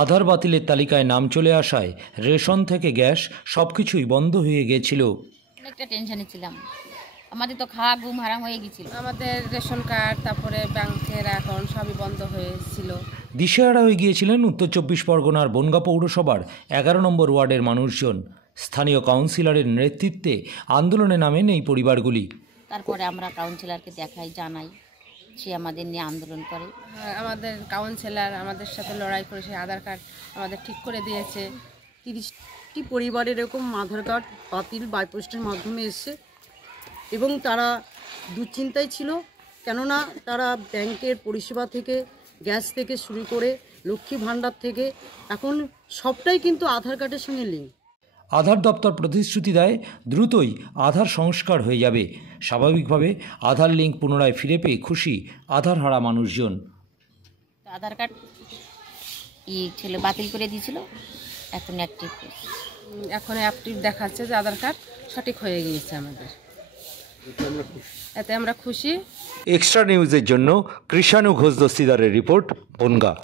আধার বাতিলের তালিকায় নাম চলে আসায় রেশন থেকে গ্যাস সবকিছুই বন্ধ হয়ে গিয়েছিল। অনেকটা টেনশনে ছিলাম, আমাদের তো খাওয়া ঘুম হারাম হয়ে গেছিল। আমাদের রেশন কার্ড তারপরে ব্যাংকের অ্যাকাউন্ট সবই বন্ধ হয়েছিল। দিশেহারা হয়ে গিয়েছিলেন উত্তর ২৪ পরগনার বনগাঁ পৌরসভার ১১ নম্বর ওয়ার্ডের মানুষজন। স্থানীয় কাউন্সিলরের নেতৃত্বে আন্দোলনে নামেন এই পরিবারগুলি। তারপরে আমরা কাউন্সিলরকে দেখাই, জানাই, সে আমাদের নিয়ে আন্দোলন করে। আমাদের কাউন্সিলর আমাদের সাথে লড়াই করে সে আধার কার্ড আমাদের ঠিক করে দিয়েছে। 30টি পরিবারের এরকম আধার কার্ড বাতিল বাইপোস্টের মাধ্যমে এসছে এবং তারা দুশ্চিন্তায় ছিল, কেননা তারা ব্যাংকের পরিষেবা থেকে, গ্যাস থেকে শুরু করে লক্ষ্মী ভাণ্ডার থেকে এখন সবটাই কিন্তু আধার কার্ডের সঙ্গে লিঙ্ক। আধার দপ্তর প্রতিশ্রুতি দেয় দ্রুতই আধার সংস্কার হয়ে যাবে। স্বাভাবিকভাবে আধার লিঙ্ক পুনরায় ফিরে পেয়ে খুশি আধার হারা মানুষজন। আধার কার্ড ছিল বাতিল করে দিয়েছিল, এখন অ্যাক্টিভ। এখন অ্যাক্টিভ দেখাচ্ছে যে আধার কার্ড সঠিক হয়ে গিয়েছে আমাদের, এতে আমরা খুশি। এক্সট্রা নিউজের জন্য কৃষাণু ঘোষ দস্তিদারের রিপোর্ট, বনগাঁ।